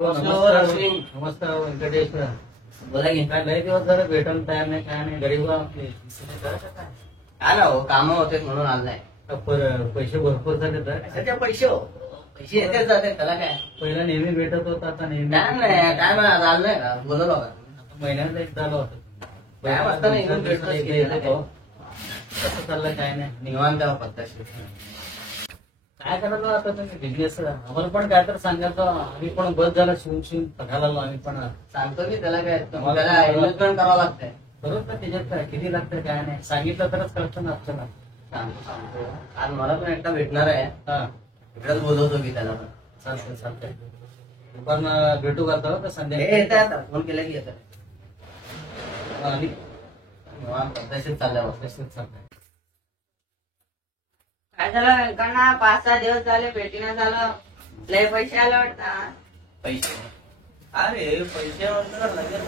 नमस्कार व्यंकटेश. बोला की काय लय दिवस झालं भेटून तयार नाही काय नाही. गरीब काय ना हो काम होते म्हणून आलाय. पैसे भरपूर झाले तर कशाचे पैसे हो पैसे येतेच जाते त्याला काय. पहिला नेहमी भेटत होता आता नेहमी काय नाही काय म्हणा झालं नाही का बोलवलं का महिन्यात एक झालं होतं. काय वाजता नाही इकडून भेटतोच की याला काय. कसं चाललंय काय नाही निवांत द्यावं पत्ताशी. काय करायला आता तुम्ही बिझनेस आम्हाला पण काय तर सांगायचं. आम्ही पण बस झाला शिवून बघायला आलो आम्ही पण. सांगतो की त्याला काय त्याला इन्व्हेस्टमेंट करावं लागतंय. बरोबर ना त्याच्यात काय किती लागतं काय नाही सांगितलं तरच कळतं ना आपल्याला. सांगतो आज मला पण एकटा भेटणार आहे. हा इकडेच बोलवतो की त्याला पण. चालतंय चालतंय. दुपार भेटू करतो का संध्याकाळी. येत आहे आता फोन केला की येतात. आणि निवांत पत्ताशीच चाललंय तसंच चालतंय. काय झालं व्यंकण्णा 5-6 दिवस झाले भेटीनं झालं. लय पैसे आले वाटतं. पैसे अरे पैसे म्हणतो लगेच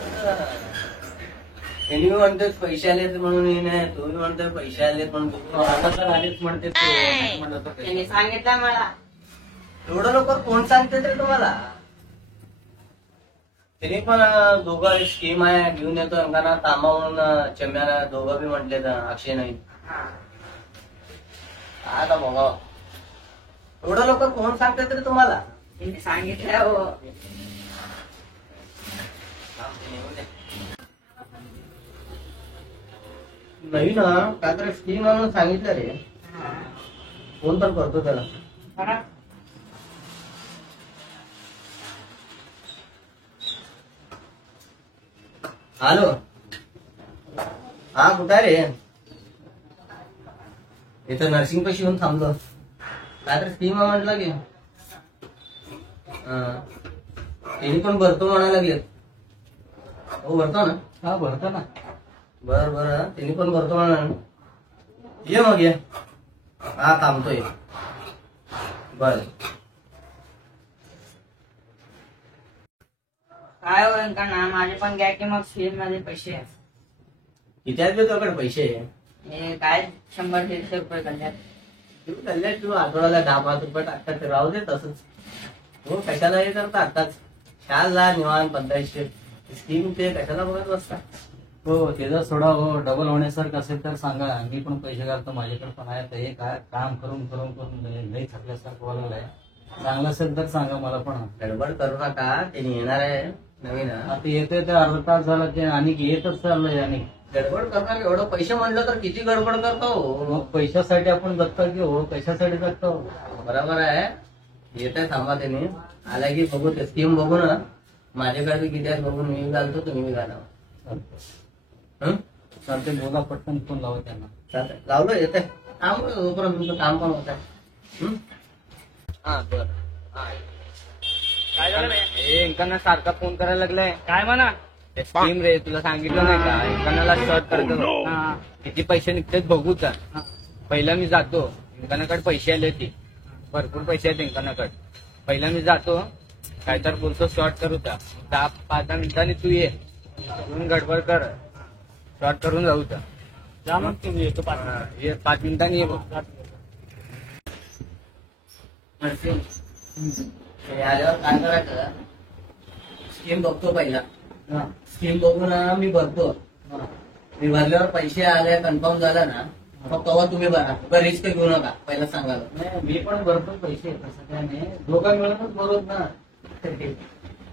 त्यांनी म्हणतोय पैसे आलेत म्हणून हे नाही तुम्ही म्हणतोय पैसे आलेत म्हणून. आता तर आधीच म्हणते त्यांनी सांगितलं मला. एवढं लवकर कोण सांगते तरी तुम्हाला. त्यांनी पण दोघं स्कीम आहे घेऊन येतो अंगाना तांबा म्हणून चम्याला दोघं बी म्हटले अक्षय नाही. आता बघा एवढं लवकर कोण सांगते तरी तुम्हाला. त्यांनी सांगितलं हो. नाही ना काहीतरी स्कीम म्हणून सांगितलं रे. फोन तर करतो त्याला. हॅलो हा कुठं आहे रे. इथं नर्सिंग पैसे येऊन थांबलो. काहीतरी स्कीम आहे म्हटलं की त्यांनी पण भरतो म्हणायला लागलेत. हो भरतो ना. हा भरतो ना. बरं बरं त्यांनी पण भरतो म्हणा. ये मग ये. हा थांबतोय. बर काय हो व्यंकण्णा माझे पण घ्या की मग स्कीम मध्ये पैसे. किती आहेत तुझ्याकडे पैसे. हे काय 100-150 रुपये कल्याण. तुम्ही कल्ल्यात तू आठवड्याला 10-5 रुपये टाकतात राहू दे तसंच. हो कशाला हे करता आताच शाल ला निवांत 1500 स्कीम ते कशाला बघत बसता. हो त्याचा सोडा हो डबल होण्यासारखं असेल तर सांगा. मी पण पैसे घालतो माझ्याकडे पण आहे. हे काय काम करून करून करून लई थकल्यासारखं व्हायला आहे. चांगलं असेल तर सांगा मला पण. गडबड करू नका त्यांनी येणार आहे नवीन. आता येतोय तर अर्धा तास झाला ते आणि येतच चाललंय. आणि गडबड करणार एवढं पैसे म्हणलं तर किती गडबड करतो. मग पैशासाठी आपण जगतो की हो कशासाठी जगतो. बरोबर आहे. येत आहे थांबा त्यांनी आला की बघू ते स्कीम बघू ना. माझ्याकडे किती आहेत बघून मी घालतो तुम्ही बी घाला. चालते बोला पटकन फोन लावा त्यांना. चालतंय लावलं येत आहे. थांब जोपर्यंत तुमचं काम पण होत आहे. हा बर. काय झालं इंकांना सारखा फोन करायला लागलाय. काय म्हणा स्कीम रे तुला सांगितलं नाही का. इंकांना शॉर्ट करतो किती पैसे निघतात बघू का. पहिला मी जातो इंकानाकडे पैसे आले ते भरपूर पैसे आहेत इंकानाकडे. पहिला मी जातो काय तर बोलतो शॉर्ट करू त्या 10-5 मिनिटांनी तू ये गडबड कर शॉर्ट करून जाऊ त्या. जा मग तुम्ही येतो 5 मिनिटांनी ये. आल्यावर काय करायचं स्कीम बघतो पहिला. स्कीम बघून मी भरतो. मी भरल्यावर पैसे आले कन्फर्म झालं ना मग तेव्हा तुम्ही भरा. रिस्क घेऊ नका पहिला सांगायला. नाही मी पण भरतो पैसे तसं काय नाही. दोघं मिळूनच भरत ना.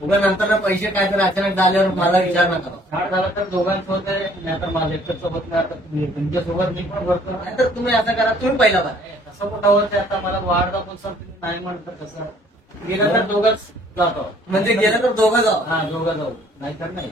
उगा नंतर पैसे काय तर अचानक झाल्यावर मला विचार नका. झाड झाला तर दोघांसोबत आहे नाही तर माझ्या एकट्या सोबत नाही. आता तुमच्यासोबत मी पण भरतो. नाहीतर तुम्ही असं करा तुम्ही पहिला भरा. तसं कुठं होतं आता मला वाढ दाखवून सांगते नाही म्हणतं तसं. गेलं तर दोघंच जातो. म्हणजे गेलं तर दोघं जाऊ. हा दोघं जाऊ नाहीतर नाही.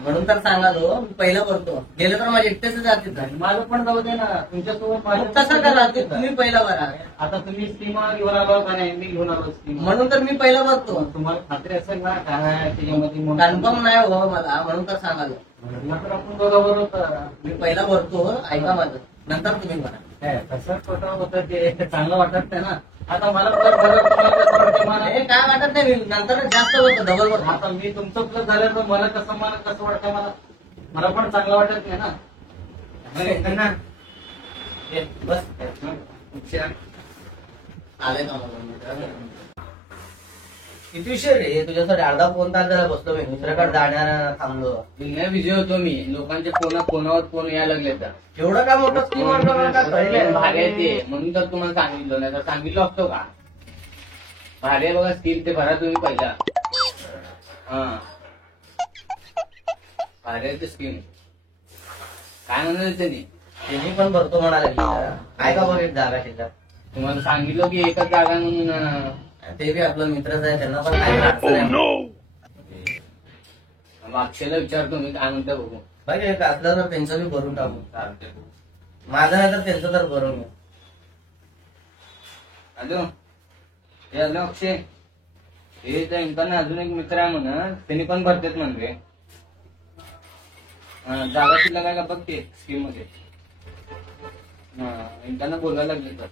म्हणून तर सांगालो मी पहिला भरतो. गेलं तर माझे एकटेच जातील. माझं पण जाऊ दे ना तुमच्यासोबत. तसं करा तुम्ही पहिला भरा. आता तुम्ही स्कीम घेऊन आलो का नाही. मी घेऊन आलो स्कीम. म्हणून तर मी पहिला भरतो. तुम्हाला खात्री असेल ना काय त्याच्यामध्ये कन्फर्म नाही हो मला म्हणून तर सांगालो. नंतर आपण दोघं बरोबर मी पहिला भरतो ऐका माझं नंतर तुम्ही भरा. तसं छोटं होतं ते चांगलं वाटत नाही ना. आता मला मला हे काय वाटत नाही नंतर जास्त होतं डबल वर. आता मी तुमचं प्लस झालं तर मला कसं वाटतं मला पण चांगलं वाटत नाही ना. बस आले का मला किती उशीर रे तुझ्यासाठी अर्धा पोन तास झाला बसलो मी दुसऱ्याकडे जाणार थांबलो. नाही बिझी होतो मी लोकांचे फोनावर फोन यायला लागले तर एवढं काय मोठं स्कीम म्हणलं का भारी आहे ते म्हणून तर तुम्हाला सांगितलं नाही तर सांगितलं असतो का. भारी आहे बघा स्कीम ते भरा तुम्ही पहिला. हा भारी आहे ते स्कीम. काय म्हणत त्यांनी त्यांनी पण भरतो म्हणाले काय का बघ जागा शिल्लक. तुम्हाला सांगितलं की एकच जागा म्हणून. ते बी आपलं मित्रच आहे त्यांना पण काय अडचण आहे. अक्षयला विचारतो मी काय म्हणतो बघू. बाकी एक असलं तर त्यांचं बी भरून टाकू. माझं नाही तर त्यांचं तर भरून घेऊ. हॅलो हे हॅलो अक्षय हे त्या इंकाने अजून एक मित्र आहे म्हणा त्यांनी पण भरतेत म्हणजे जागा शिल्लक काय का बघते स्कीम मध्ये. हा इंकांना बोलायला लागले तर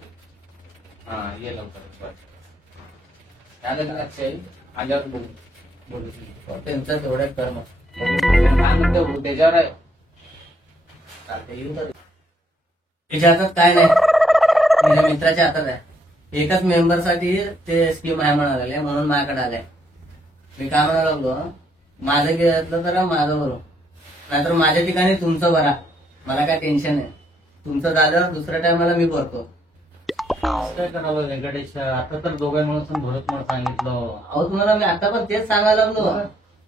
हा ये लवकर त्याला अक्षय आल्यावर बोलू त्यांचं तेवढं कर्म काय म्हणतो त्याच्यावर आहे. चालते येऊ तर. त्याच्या हातात काय नाही माझ्या मित्राच्या हातात आहे. एकाच मेंबर साठी ते स्कीम आहे म्हणायला लागले म्हणून माझ्याकडे आलाय. मी काय म्हणायला लागलो माझं घेतलं तर माझं भरू नाहीतर माझ्या ठिकाणी तुमचं भरा. मला काय टेन्शन नाही. तुमचं झाल्यावर दुसऱ्या टायमाला मी भरतो. काय करावं व्यंकटेश आता तर दोघांना म्हणून भरत म्हणून सांगितलं. अहो तुम्हाला मी आता पण तेच सांगायला लागलो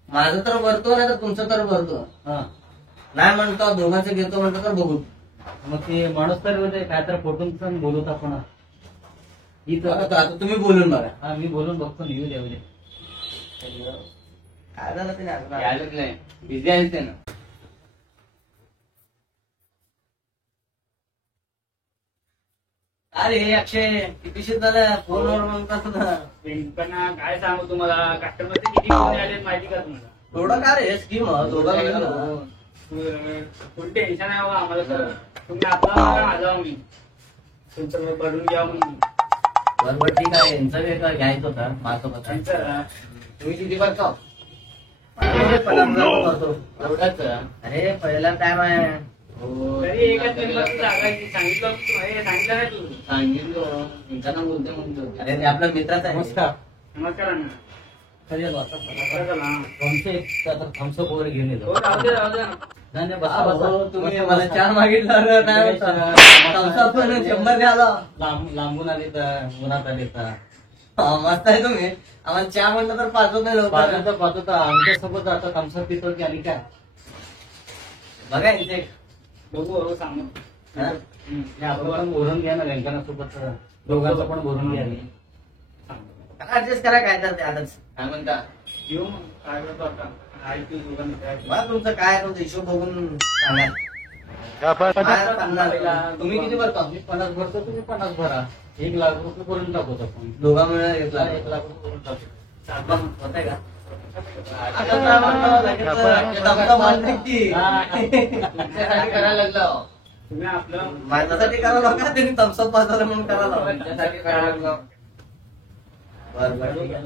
माझं तर भरतो नाही तर तुमचं तर भरतो. हा नाही म्हणतो दोघांचं घेतो म्हणतो तर बघू. मग ते माणूस तर होते काय तर फोटून पण बोलत आपण आता तुम्ही बोलून बघा. हा मी बोलून बघतो येऊ द्या उद्या. काय झालं ते नाही यायलाच नाही बिझी आहे ते ना. अरे अक्षय किती शीत झालं फोनवर म्हणतात ना. पण काय सांगू तुम्हाला कस्टमरचे किती फोन आले माहिती का तुम्हाला. एवढं का रे स्कीम फुल टेन्शन आहे बाबा आम्हाला सर. तुम्ही आपला आला मी तुमचं भरून घ्या म्हणून. बरोबर ठीक आहे यांचं बी काय घ्यायचं होतं माझं होतं. तुम्ही किती भरतो एवढंच. अरे पहिला टाइम आहे. तरी एकच सांगितलं सांगितलं नाही तू. सांगितलं इंकांना बोलते म्हणतो. अरे ते आपला मित्राच आहे. नमस्कार नमस्कार अण्णा. थम्सअप वगैरे घेऊन येतो. राहू दे राहू दे. नाही नाही, बसा अहो, बसा. तुम्ही मला चार मागितलं नाही थम्सअप पण 100 द्याला. लांबून आले तर उन्हात आले तर मस्त आहे तुम्ही. आम्हाला चहा म्हणलं तर पाचवत नाही लवकर. पाहतो पाहतो आमच्यासोबत आता थम्सअप पितो की आणि काय बघा इथे बघू बरोबर सांगू. हा? आपण पण भरून घ्या ना व्यंकना सोबत दोघांचं पण भरून घ्या. ऍडजस्ट करा काय तर ते आताच. काय म्हणता येऊ मग काय करतो आता आहे की दोघांनी काय बघा तुमचं काय तुमचा हिशोब बघून सांगा. काय पन्नास. तुम्ही किती भरता. मी 50 भरतो तुम्ही 50 भरा. 1 लाख रुपये करून टाकू आपण. दोघा मिळून घेतला 1 लाख रुपये करून टाकू. होतंय का. आता काय म्हणतो, लगेच दमदम मारली ती. तुमच्यासाठी करायला लागलं. तुम्ही आपलं माझ्यासाठी करायला का त्यांनी थम्सअप पाजवलं म्हणून करायला. तुमच्यासाठी करायला लागलं. बरं बरं ठीक आहे.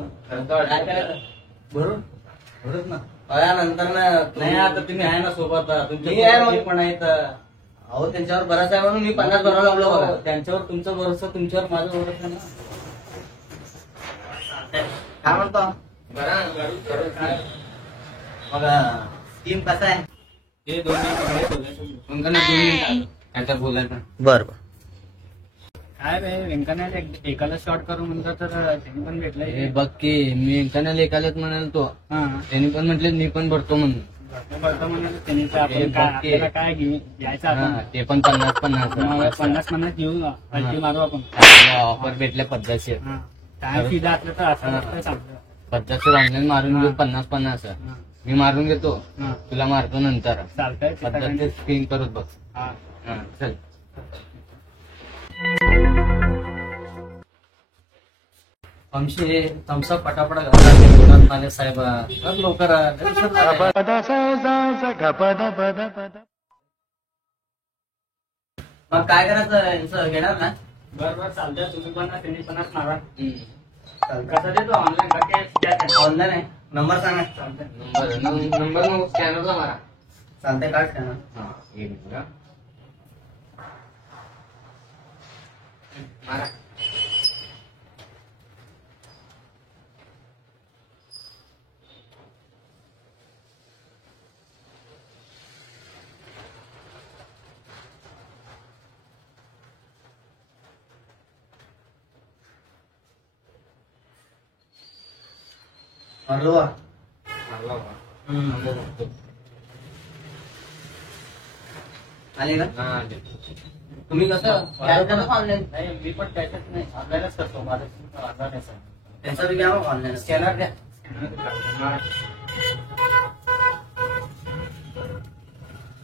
काय करायचं भरून भरत ना. नंतर ना नाही आता तुम्ही आहे ना सोबत मी आहे मग. तुमचे पण आहेत. अहो त्यांच्यावर बराच आहे म्हणून मी 50 भरायला लागलो बघा. त्यांच्यावर तुमचा भरोसा तुमच्यावर माझा भरोसा ना. काय म्हणतो बरं बघा स्कीम कसा आहे. हे 2 मिनिट इंकांना 2 मिनिट त्याच्यात बोलायचं. बर बर. काय रे व्यंकण्या एकाला शॉर्ट करू म्हणलं तर त्यांनी पण हे भेटलंय. बघ की मी इंकांना लेखालेच म्हणाल तो हा त्यांनी पण म्हटले मी पण भरतो म्हणून. भरतो म्हणाले त्यांनी तर हे आपण काय बघ की. आपल्याला काय घ्यायचं हा, आपण ते पण 50-50 50 घेऊ हलकी मारू आपण. ऑफर भेटल्या पद्धतशीर. हा. काय सीधा असलं तर असं नसतं चांगलं. पद्धतशीर ऑनलाईन मारून घेऊ 50-50. हा. मी मारून घेतो हा. तुला मारतो नंतर. चालतंय पद्धतशीर स्क्रीन करत बघ. हा. हा, चल आमचे थम्सअप पटापट घाला नाले साहेब लवकर मग काय करायचं यांचं घेणार ना. बरोबर चालतंय. तुम्ही पण त्यांनी 50 मारा. हम्म. कसं देतो ऑनलाईन का कॅश. ऑनलाईन आहे. नंबर सांगा. चालतंय. नंबर मग स्कॅनरला मारा. चालतंय कार्ड सांगा. हा, एक मिनिट हा. मारा. हॅलो बा. आले का तुम्ही कसं ऑनलाईन नाही मी पण त्याच्यात नाही ऑनलाईनच करतो माझं ऑनलाईनच आहे. त्यांचा बी घ्या ऑनलाईन स्कॅनर द्या.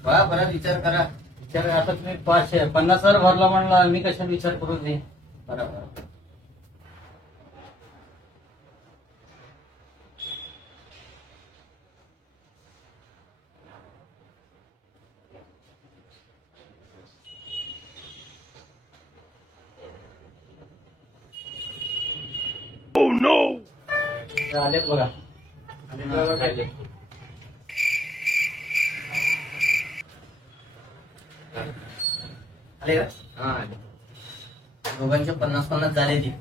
बघा परत विचार करा. विचार आता तुम्ही 50,000 भरला म्हणला मी कशाला विचार करू दे. बरोबर. आलेत बघा. आले का दोघांचे 50-50 झाले ती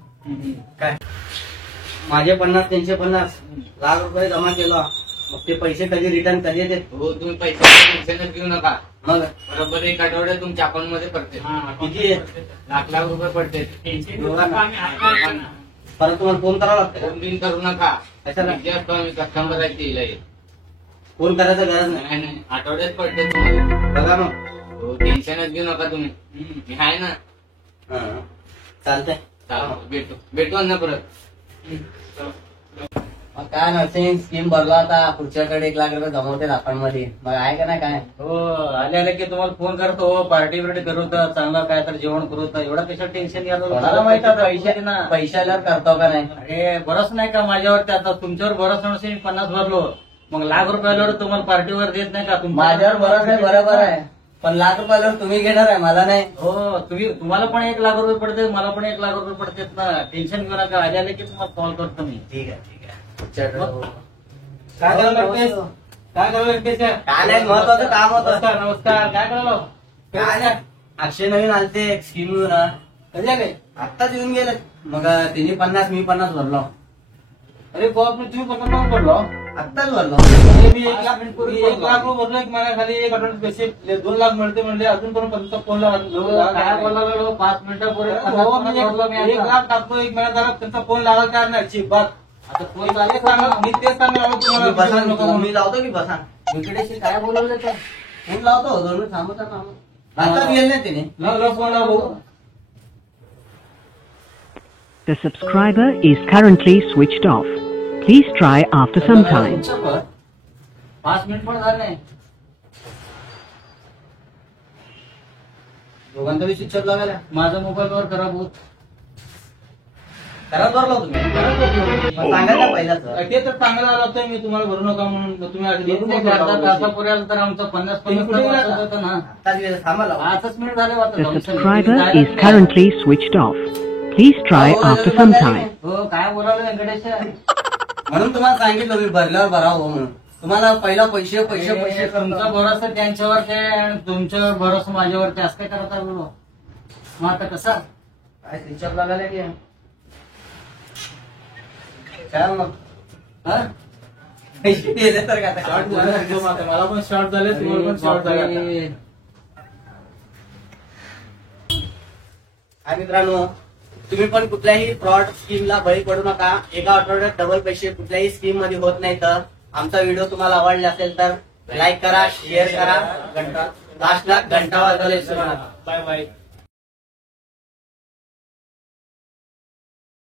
काय माझे 50 त्यांचे 50 लाख रुपये जमा केला. मग ते पैसे कधी रिटर्न कधी येते. हो तुम्ही पैसे टेन्शनच घेऊ नका. मग बरोबर 1 आठवड्यात तुमच्या अकाउंट मध्ये पडते. किती लाख रुपये पडते. परत तुम्हाला फोन करावा लागतं. फोन बिन करू नका. कशाला कस्टमर आहे फोन करायचं गरज नाही. नाही आठवड्यात पडते तुम्हाला. बघा मग हो टेन्शनच घेऊ नका तुम्ही. मी आहे ना. चालतंय. चालेल भेटू अन्न परत. मग काय नर्सिंग स्कीम भरला आता पुढच्याकडे 1 लाख रुपये जमवते अकाउंट मध्ये. मग आहे का नाही काय हो आले की तुम्हाला फोन करतो पार्टी बिर्टी करू तर चांगलं काय तर जेवण करू तर एवढं कशा टेन्शन घ्या. मला माहित आता पैसे ना पैशाला करतो का नाही. अरे बरंच नाही का माझ्यावरती आता तुमच्यावर बरंच नसेल मी 50 भरलो मग लाख रुपयावर तुम्हाला पार्टीवर देत नाही का माझ्यावर बरोबर आहे बरोबर आहे. पण लाख रुपयाला तुम्ही घेणार आहे मला नाही. हो तुम्हाला पण 1 लाख रुपये पडते मला पण 1 लाख रुपये पडतात ना. टेन्शन घेऊ नका. आले की तुम्हाला कॉल करतो मी. ठीक आहे ठीक आहे. काय करायला लागतेस काय करायला लागतेस काय नाही महत्वाचं काम होतं. नमस्कार काय करायला काय नाही अक्षय नवीन आलते स्कीम घेऊन कधी आले. आत्ताच येऊन गेले. मग तिने 50 मी 50 भरलो. अरे बाप रे तुम्ही 50 पडलो. आत्ताच भरलो. मी 1 लाख रुपये भरलो. 1 महिन्याखाली 1 आठवड्यात पैसे 2 लाख मिळते म्हणजे अजून पण 50 फोन काय बोलला 5 मिनिटापूर्वी 1 लाख टाकतो 1 महिन्यात झाला त्यांचा फोन लागायला तयार नाही अजिबात बात. आता फोन झाले सांगा मी तेच सांगणार तुम्हाला. मी लावतो की बसा व्यंकटेश काय बोलवलं तर फोन लावतो 2 मिनिट थांबवता थांबव. आता गेले नाही तिने फोन लावू. The subscriber is currently switched off. Please try after some time. 5 minute पण झाले नाही. दोघांचा बी स्विच ऑफ लागायला. माझा मोबाईलवर खराब होत खराब भरलो तुम्ही सांगायला पहिलाच ते तर चांगला आला मी तुम्हाला भरू नका म्हणून तुम्ही अर्धा तासापूर्वी तर आमचं 50 होतं ना. थांबा लावा. 5 मिनिट झाले The subscriber is currently switched off. Please try after some time. हो काय बोलावलं व्यंकटेश. म्हणून तुम्हाला सांगितलं मी भरल्यावर भरावं म्हणून. तुम्हाला पहिला पैसे पैसे पैसे तुमचा भरोसा त्यांच्यावरती आणि तुमच्यावर भरोसा माझ्यावरती असं काय करता बोलो. मग आता कसा काय स्विच ऑफ लागायला की काय मग पैसे गेले तर काय शॉर्ट झाले. मला पण शॉर्ट झाले तुम्हाला पण शॉर्ट झाले. मित्रांनो तुम्ही पण कुठल्याही फ्रॉड स्कीमला बळी पडू नका. 1 आठवड्यात डबल पैसे कुठल्याही स्कीम मध्ये होत नाही. तर आमचा व्हिडिओ तुम्हाला आवडला असेल तर लाईक करा शेअर करा. लास्टला घंटा वाजवले. Bye bye.